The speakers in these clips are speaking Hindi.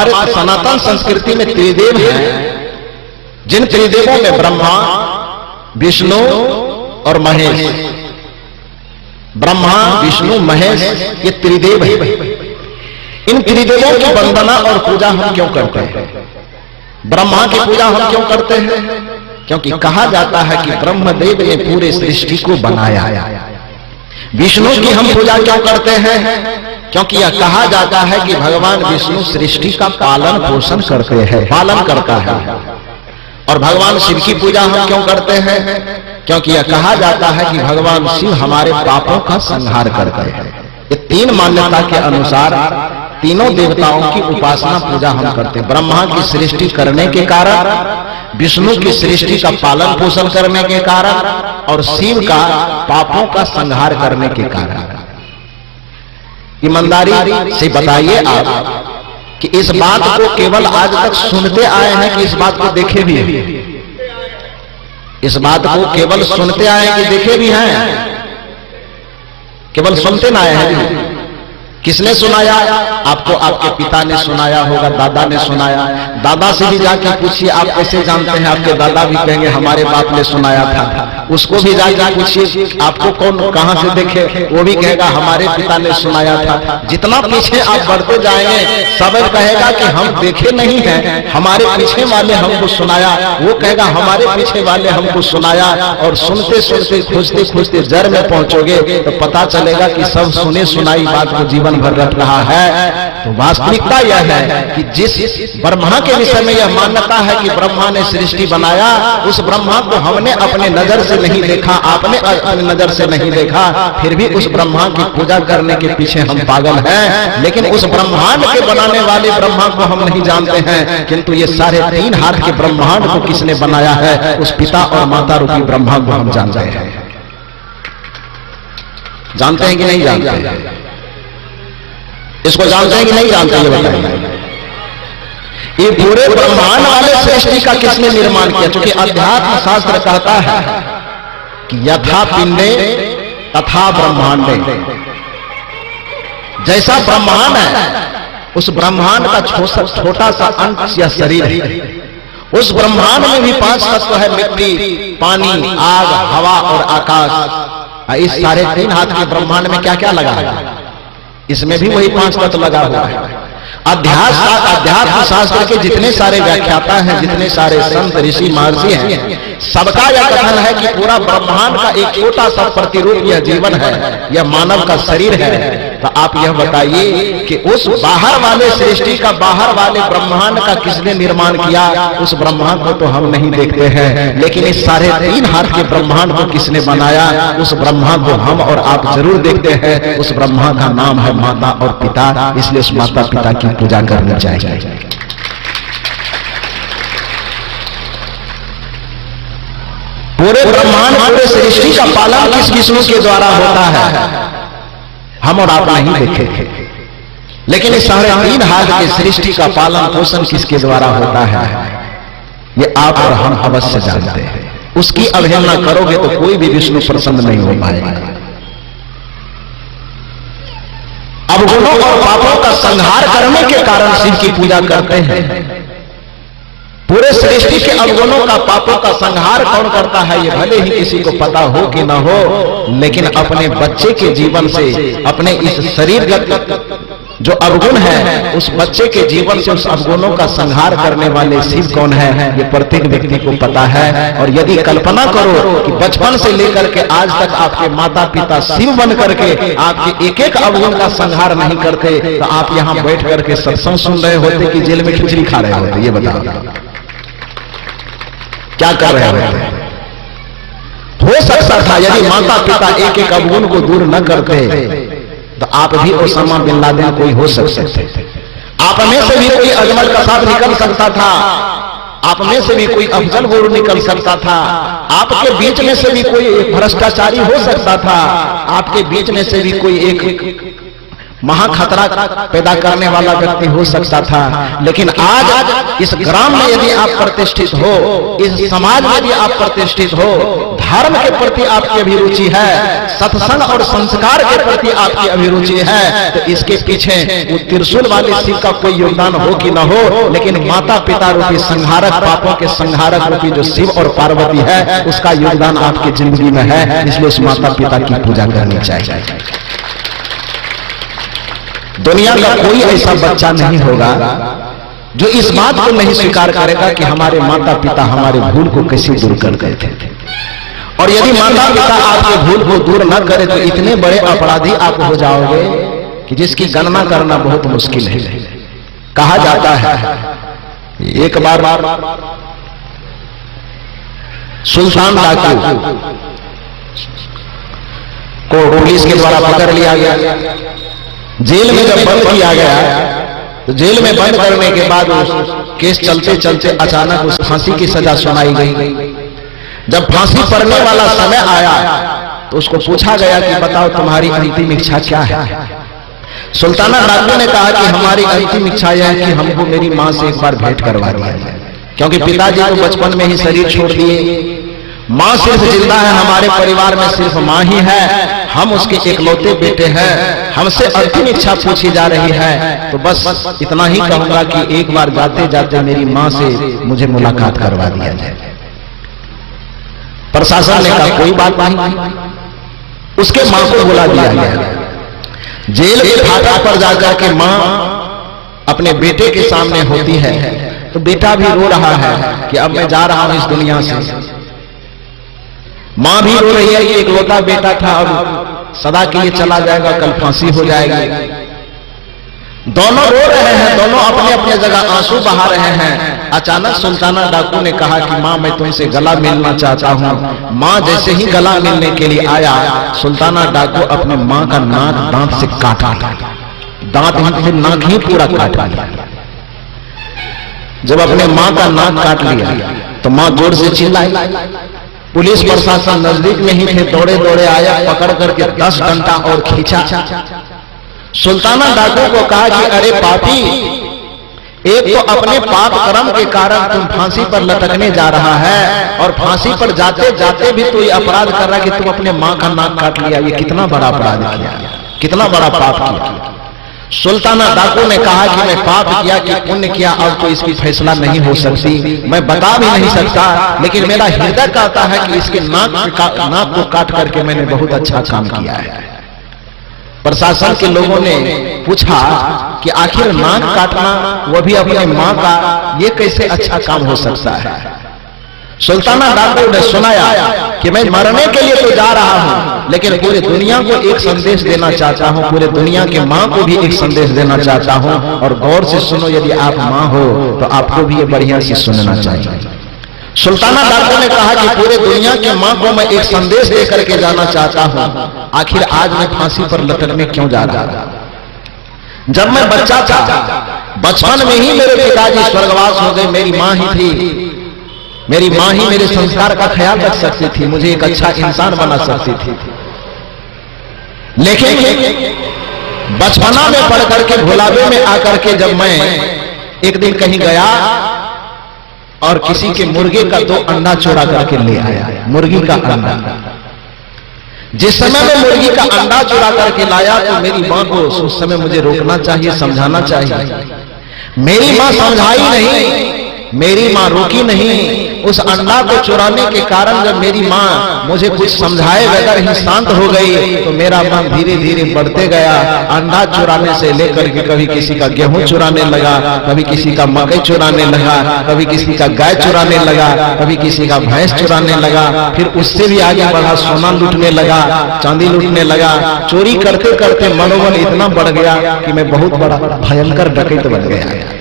हमारे सनातन संस्कृति में त्रिदेव हैं, जिन त्रिदेवों में ब्रह्मा, विष्णु और महेश, ब्रह्मा विष्णु महेश ये त्रिदेव है। इन त्रिदेवों की वंदना और पूजा हम क्यों करते हैं? ब्रह्मा की पूजा हम क्यों करते हैं? क्योंकि कहा जाता है कि ब्रह्मदेव ने पूरे सृष्टि को बनाया। विष्णु की हम पूजा क्यों करते हैं? क्योंकि यह कहा जाता है कि भगवान विष्णु सृष्टि का पालन पोषण करते हैं, पालन करता है। और भगवान शिव की पूजा हम क्यों करते हैं? क्योंकि यह कहा जाता है कि भगवान शिव हमारे पापों का संहार करते हैं। ये तीन मान्यता के अनुसार तीनों देवताओं की उपासना पूजा हम करते हैं। ब्रह्मा की सृष्टि करने के कारण, विष्णु की सृष्टि का पालन पोषण करने के कारण, और शिव का पापों का संहार करने के कारण। ईमानदारी से बताइए आप कि इस बात को केवल आज तक सुनते आए हैं कि इस बात को देखे भी हैं? इस बात को केवल सुनते आए हैं कि देखे भी हैं? केवल सुनते ना आए हैं। किसने सुनाया आपको? आपके पिता ने सुनाया होगा, दादा ने सुनाया। दादा से भी जाके पूछिए आप कैसे जानते हैं, आपके दादा भी कहेंगे हमारे बाप ने सुनाया था। उसको भी जाके पूछिए आपको कौन कहां से देखे, वो भी कहेगा हमारे पिता ने सुनाया था। जितना पीछे आप बढ़ते जाएंगे सब कहेगा कि हम देखे नहीं हैं, हमारे पीछे वाले हमको सुनाया। वो कहेगा हमारे पीछे वाले हमको सुनाया। और सुनते सुनते खोजते खोजते जड़ में पहुंचोगे तो पता चलेगा कि सब सुने सुनाई बात को जीवन भर रट रहा है। तो वास्तविकता यह है कि जिस ब्रह्मा के विषय में यह मान्यता है कि ब्रह्मा ने सृष्टि बनाया, उस ब्रह्मा को हमने अपने नजर से नहीं देखा, आपने अपने नजर से नहीं देखा, फिर भी उस ब्रह्मा की पूजा करने के पीछे हम पागल हैं। लेकिन उस ब्रह्मांड के बनाने वाले ब्रह्मा को हम नहीं जानते हैं, किंतु ये 3.5 हाथ के ब्रह्मांड को किसने बनाया है, उस पिता और माता रूपी ब्रह्मा को हम जानते हैं। जानते हैं कि नहीं जानते हैं? इसको जानते हैं कि नहीं जानते, ये बताइए। ये पूरे ब्रह्मांड वाले सृष्टि का किसने निर्माण किया? क्योंकि अध्यात्म शास्त्र कहता है कि यथा पिंडे तथा ब्रह्मांडे, जैसा ब्रह्मांड है उस ब्रह्मांड का छोटा सा अंश या शरीर है। उस ब्रह्मांड में भी 5 तत्व है, मिट्टी, पानी, आग, हवा और आकाश। इस 3.5 हाथ के ब्रह्मांड में क्या क्या लगा है? इसमें भी वही 5 तत्व लगा हुआ है। अध्यात्म शास्त्र के जितने सारे व्याख्याता हैं, जितने सारे संत ऋषि महर्षि हैं, सबका यह कथन है कि पूरा ब्रह्मांड का एक छोटा सा प्रतिरूप यह जीवन है, यह मानव का शरीर है। तो आप यह बताइए कि उस बाहर वाले सृष्टि का, बाहर वाले ब्रह्मांड का किसने निर्माण किया? उस ब्रह्मांड को तो हम नहीं देखते हैं, लेकिन इस 3.5 हाथ के ब्रह्मांड को किसने बनाया? उस ब्रह्मा को हम और आप जरूर देखते हैं। उस ब्रह्मा का नाम है माता और पिता, इसलिए उस माता पिता की पूजा करनी चाहिए। पूरे ब्रह्मांड, पूरे सृष्टि का पालन किस विष्णु के द्वारा होता है, हम और आप नहीं देखे। लेकिन इस 3.5 हाथ के सृष्टि का पालन पोषण किसके द्वारा होता है, ये आप और हम अवश्य जानते हैं। उसकी अवहेलना करोगे तो कोई भी विष्णु प्रसन्न नहीं हो पाएगा। अवगुणों और पापों का संहार करने के कारण शिव की पूजा करते हैं। पूरे सृष्टि के अवगुणों का, पापों का संहार कौन करता है? ये भले ही किसी को पता हो कि ना हो, लेकिन अपने बच्चे के जीवन से, अपने इस शरीरगत जो अवगुण है, उस बच्चे के जीवन से उस अवगुणों का संहार करने वाले शिव कौन है, ये प्रत्येक व्यक्ति को पता है। और यदि कल्पना करो कि बचपन से लेकर के आज तक आपके माता पिता शिव बन करके आपके एक एक अवगुण का संहार नहीं करते, तो आप यहाँ बैठ करके सत्संग सुन रहे होते कि जेल में खिचड़ी खा रहे होते? ये बताओ क्या कर रहे होते? हो सकता था यदि माता पिता एक एक अवगुण को दूर न करते तो आप भी ओसामा बिन लादेन कोई हो सकते थे। आप में से भी कोई अजमल कसाब निकल सकता था, आप में से भी कोई अफजल गुरु निकल सकता था, आपके बीच में से भी कोई भ्रष्टाचारी हो सकता था, आपके बीच में से भी कोई एक महाखतरा पैदा करने वाला व्यक्ति हो सकता था। लेकिन आज इस ग्राम में यदि आप प्रतिष्ठित हो, इस समाज में यदि आप प्रतिष्ठित हो, धर्म के प्रति आपकी अभिरुचि है, सत्संग और संस्कार के प्रति आपकी अभिरुचि है, तो इसके पीछे वो त्रिशूल वाले शिव का कोई योगदान हो कि न हो, लेकिन माता पिता रूपी संहारक, पापों के संहारक रूपी जो शिव और पार्वती है, उसका योगदान आपकी जिंदगी में है। इसलिए उस माता पिता की पूजा करनी चाहिए। दुनिया का कोई ऐसा बच्चा नहीं होगा जो इस बात को नहीं स्वीकार करेगा कि हमारे माता पिता हमारे भूल को कैसे दूर कर गए थे। और यदि माता पिता आपके भूल को दूर न करे तो इतने बड़े अपराधी आप हो जाओगे कि जिसकी गणना करना बहुत मुश्किल है। कहा जाता है एक बार सुल्तान डाकू को पुलिस के द्वारा पकड़ लिया गया, जेल में जब बंद किया गया तो जेल में बंद करने के बाद केस चलते चलते अचानक उस फांसी की सजा सुनाई गई। जब फांसी पड़ने वाला समय आया तो उसको पूछा गया कि बताओ तुम्हारी अंतिम इच्छा क्या है। सुल्ताना डाकू ने कहा कि हमारी अंतिम इच्छा यह है कि हमको मेरी मां से एक बार भेंट करवा दिया जाए, क्योंकि पिताजी तो बचपन में ही शरीर छोड़ दिए। मां सिर्फ जिंदा है, हमारे परिवार में सिर्फ मां ही है, हम उसके इकलौते बेटे हैं। हमसे अंतिम इच्छा पूछी जा रही है, तो बस इतना ही कहूंगा कि एक बार जाते जाते मेरी मां से मुझे मुलाकात करवा दिया जाए। प्रशासन ने कहा कोई बात नहीं, उसके मां को बुला दिया गया। जेल के फाटक पर जाकर के मां अपने बेटे के सामने होती है तो बेटा भी रो रहा है कि अब मैं जा रहा हूं इस दुनिया से। मां भी रो रही है कि एक लौता बेटा था, अब सदा के लिए चला जाएगा, कल फांसी हो जाएगी। दोनों रो रहे हैं, दोनों अपने अपने जगह आंसू बहा रहे हैं। अचानक सुल्ताना डाकू ने कहा कि मां मैं तुमसे गला मिलना चाहता हूं। मां जैसे ही गला मिलने के लिए आया, सुल्ताना डाकू अपने मां का नाक दांत से काटा, दांत से नाक ही पूरा काट लिया। जब अपने मां का नाक काट लिया तो मां जोर से चिल्लाई। पुलिस प्रशासन नजदीक में ही थे, दौड़े दौड़े आया, पकड़ करके 10 घंटा और खींचा। सुल्ताना डाकू को कहा कि अरे पापी, एक तो अपने पाप कर्म के कारण तुम फांसी पर लटकने जा रहा है, और फांसी पर जाते जाते भी तू ये अपराध कर रहा है कि तुम अपने मां का नाक काट लिया। ये कितना बड़ा अपराध किया, कितना बड़ा पाप किया। सुल्ताना डाकू ने कहा कि मैं पाप किया कि पुण्य किया, अब तो इसकी फैसला नहीं हो सकती, मैं बता भी नहीं सकता, लेकिन मेरा हृदय कहता है कि इसके नाक को काट करके मैंने बहुत अच्छा काम किया है। प्रशासन के लोगों ने पूछा कि आखिर नाक काटना, वो भी अपनी मां का, ये कैसे अच्छा काम हो सकता है। सुल्ताना डाकू ने सुनाया कि मैं मरने के लिए तो जा रहा हूं, लेकिन पूरे दुनिया को एक संदेश देना चाहता हूं, पूरे दुनिया के मां को भी एक संदेश देना चाहता हूं। और गौर से सुनो, यदि आप मां हो तो आपको भी ये बढ़िया से सुनना चाहिए। सुल्ताना डाकू ने कहा कि पूरे दुनिया के मां को मैं एक संदेश दे करके जाना चाहता हूं। आखिर आज मैं फांसी पर लटकने क्यों जा रहा था। जब मैं बच्चा था, बचपन में ही मेरे पिताजी स्वर्गवास हो गए। मेरी मां ही थी, मेरी मां ही मेरे संस्कार का ख्याल रख सकती थी, मुझे एक अच्छा इंसान बना सकती थी। लेकिन बचपना में पढ़ करके भुलावे में आकर के जब मैं एक दिन कहीं गया और किसी के मुर्गे का 2 अंडा चुरा करके ले आया, मुर्गी का अंडा। जिस समय मैं मुर्गी का अंडा चुरा करके लाया तो मेरी मां को उस समय मुझे रोकना चाहिए, समझाना चाहिए। मेरी मां समझाई नहीं, मेरी मां रोकी नहीं। उस अंडा को चुराने के कारण जब मेरी मां मुझे कुछ समझाए बगैर ही शांत हो गई तो मेरा मन धीरे धीरे बढ़ते गया। अंडा चुराने से लेकर के कभी किसी का गेहूं चुराने लगा, कभी किसी का मकई चुराने लगा, कभी किसी का गाय चुराने लगा, कभी किसी का भैंस चुराने लगा, फिर उससे भी आगे बढ़ा सोना लूटने लगा, चांदी लूटने लगा। चोरी करते करते मनोबल इतना बढ़ गया कि मैं बहुत बड़ा भयंकर डकैत बन गया।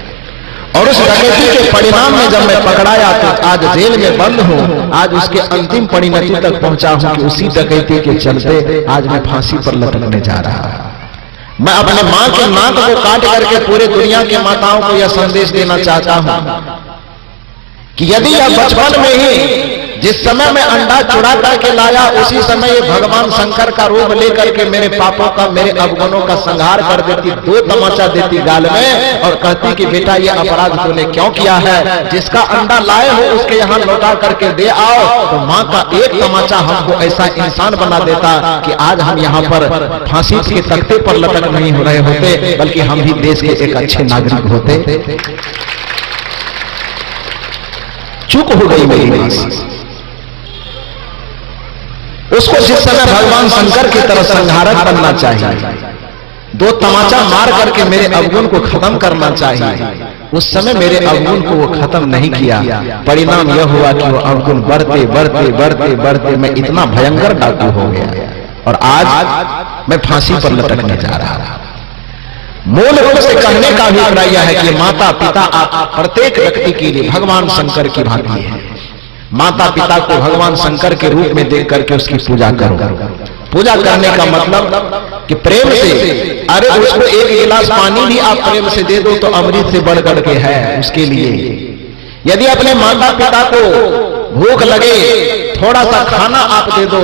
और उस डकैती के परिणाम में जब मैं पकड़ाया तो आज जेल में बंद हूं। आज उसके अंतिम परिणति तक पहुंचा हूं कि उसी डकैती के चलते आज मैं फांसी पर लटकने जा रहा हूं। मैं अपने मां के नाक को काट करके पूरे दुनिया के माताओं को यह संदेश देना चाहता हूं कि यदि यह बचपन में ही जिस समय मैं अंडा चुरा करके लाया उसी समय ये भगवान शंकर का रूप लेकर के मेरे पापों का, मेरे अवगुणों का संहार कर देती, 2 तमाचा देती गाल में और कहती कि बेटा ये अपराध तूने क्यों किया है, जिसका अंडा लाए हो उसके यहाँ लौटा करके दे आओ। तो माँ का एक तमाचा हमको ऐसा इंसान बना देता कि आज हम यहाँ पर फांसी के तख्ते पर लटक नहीं हो रहे होते, बल्कि हम भी देश के एक अच्छे नागरिक होते। चूक हो गई मेरी मां से। उसको जिस समय भगवान शंकर की तरह संहारक बनना चाहिए, 2 तमाचा मार करके मेरे अवगुण को खत्म करना चाहिए, उस समय मेरे अवगुण को वो खत्म नहीं किया। परिणाम यह हुआ कि वो अवगुण बढ़ते बढ़ते बढ़ते बढ़ते मैं इतना भयंकर डाकू हो गया और आज मैं फांसी पर लटकने जा रहा हूं। मूल रूप से कहने का अभिप्राय यह है कि माता पिता आप प्रत्येक व्यक्ति के लिए भगवान शंकर की भांति है। माता पिता को भगवान शंकर के रूप में देख करके उसकी पूजा करो। पूजा करने का मतलब कि प्रेम से, अरे उसको एक गिलास पानी भी आप प्रेम से दे दो तो अमृत से बढ़ करके है उसके लिए। यदि अपने माता पिता को भूख लगे थोड़ा सा खाना आप दे दो,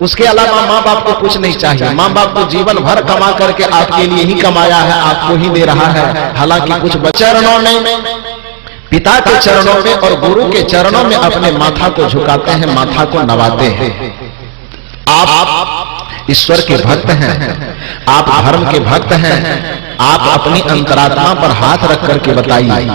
उसके अलावा माँ बाप को कुछ नहीं चाहिए। माँ बाप को जीवन भर कमा करके आपके लिए ही कमाया है, आपको ही दे रहा है। हालांकि कुछ चरणों में, पिता के चरणों में और गुरु के चरणों में अपने माथा को झुकाते हैं, माथा को नवाते हैं। आप ईश्वर के भक्त हैं, आप धर्म के भक्त हैं। आप अपनी अंतरात्मा पर हाथ रख करके बताइए,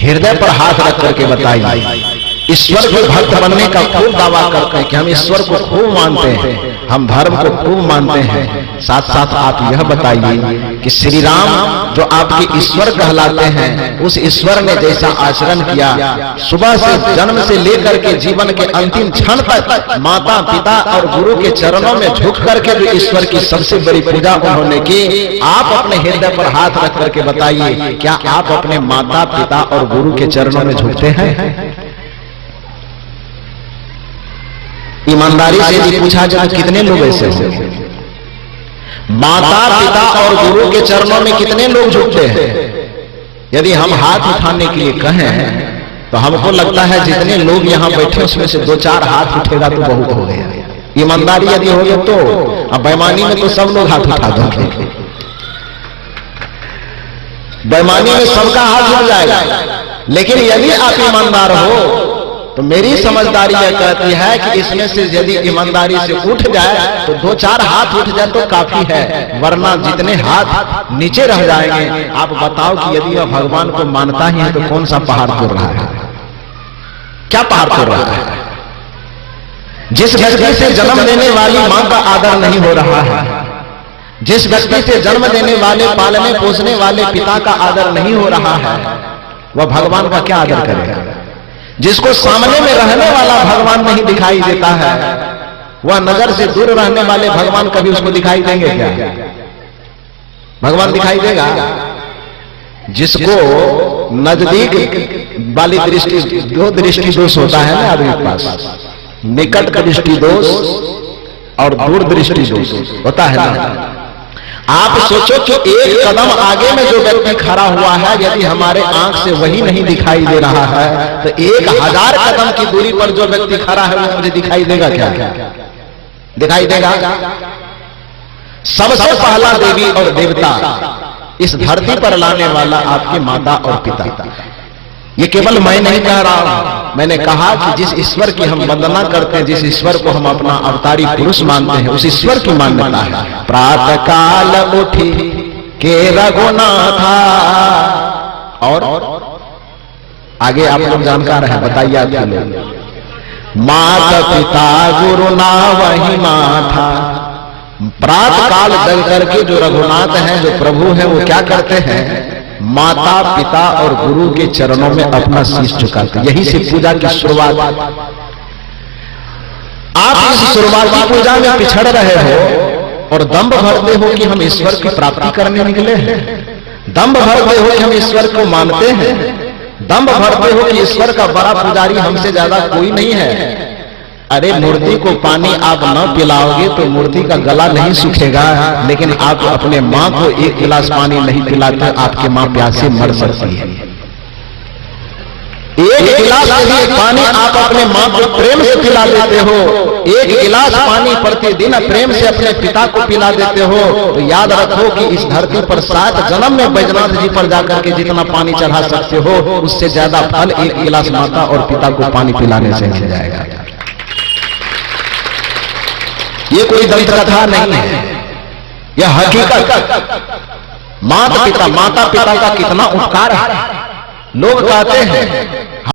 हृदय पर हाथ रख करके बताइए। ईश्वर के भक्त बनने का खूब दावा करते हैं कि हम ईश्वर को खूब मानते हैं, हम धर्म को खूब मानते हैं। साथ साथ आप यह बताइए कि श्री राम जो आपके ईश्वर कहलाते हैं, उस ईश्वर ने जैसा आचरण किया, सुबह से जन्म से लेकर के जीवन के अंतिम क्षण तक माता पिता और गुरु के चरणों में झुक करके जो ईश्वर की सबसे बड़ी पूजा उन्होंने की, आप अपने हृदय पर हाथ रख करके बताइए, क्या आप अपने माता पिता और गुरु के चरणों में झुकते हैं? ईमानदारी से यदि पूछा जाए कितने लोग ऐसे हैं? माता पिता और गुरु के चरणों में कितने लोग झुकते हैं? यदि हम हाथ उठाने के लिए कहें तो हमको लगता है जितने लोग यहाँ बैठे उसमें से 2-4 हाथ उठेगा तो बहुत हो गया। ईमानदारी यदि हो गया तो, अब बेईमानी में तो सब लोग हाथ उठा देंगे, बेईमानी में सबका हाथ उठ जाएगा। लेकिन यदि आप ईमानदार हो तो मेरी समझदारी यह कहती है कि इसमें से यदि ईमानदारी से उठ जाए तो 2-4 हाथ उठ जाए तो काफी है, वरना जितने हाथ नीचे रह जाएंगे। आप बताओ कि यदि वह भगवान को मानता ही है तो कौन सा पहाड़ तोड़ रहा है? क्या पहाड़ तोड़ रहा है? जिस व्यक्ति से जन्म देने वाली मां का आदर नहीं हो रहा है, जिस व्यक्ति से जन्म देने वाले पालने पोसने वाले पिता का आदर नहीं हो रहा है, वह भगवान का क्या आदर करेगा? जिसको सामने में रहने वाला भगवान नहीं दिखाई देता है, वह नजर से दूर रहने वाले भगवान कभी उसको दिखाई देंगे क्या? भगवान दिखाई देगा? जिसको नजदीक वाली दृष्टि, 2 दृष्टि दोष होता है ना आदमी के पास, निकट दृष्टि दोष और दूर दृष्टि दोष होता है ना। आप सोचो कि एक कदम आगे में जो व्यक्ति खड़ा हुआ है, यदि हमारे आंख से वही नहीं दिखाई दे रहा है तो 1000 कदम की दूरी पर जो व्यक्ति खड़ा है वो मुझे दिखाई देगा क्या? दिखाई देगा? सबसे पहला देवी और देवता इस धरती पर लाने वाला आपके माता और पिता। ये केवल मैं नहीं कह रहा हूं, मैंने कहा कि जिस ईश्वर की हम वंदना करते हैं, जिस ईश्वर को हम अपना अवतारी पुरुष मानते हैं, उस ईश्वर की मान्यता है। प्रातः काल उठी के रघुनाथा, और आगे आप लोग जानकार हैं, बताइए आपके लोग। माता पिता गुरु ना वही माथा। प्रातः काल जग करके जो रघुनाथ हैं, जो प्रभु हैं, वो क्या करते हैं? माता पिता और गुरु के चरणों में अपना शीश झुकाते। यही से पूजा की शुरुआत। आप इस शुरुआती पूजा में पिछड़ रहे हो और दंभ भरते हो कि हम ईश्वर की प्राप्ति करने निकले हैं, दंभ भरते हो कि हम ईश्वर को मानते हैं, दंभ भरते हो कि ईश्वर का बड़ा पुजारी हमसे ज्यादा कोई नहीं है। अरे मूर्ति को पानी आप न पिलाओगे तो मूर्ति का गला नहीं सूखेगा, लेकिन आप अपने मां को 1 गिलास पानी नहीं पिलाते, आपकी मां प्यासे मर सकती है। एक गिलास यदि पानी आप अपने माँ को प्रेम से पिला देते हो, एक गिलास पानी प्रतिदिन प्रेम से अपने पिता को पिला देते हो, तो याद रखो कि इस धरती पर 7 जन्म में बैजनाथ जी पर जाकर के जितना पानी चढ़ा सकते हो, उससे ज्यादा फल एक गिलास माता और पिता को पानी पिलाने से मिल जाएगा। ये कोई दंत कथा नहीं है, यह हकीकत। माता पिता का कितना उपकार है। लोग कहते हैं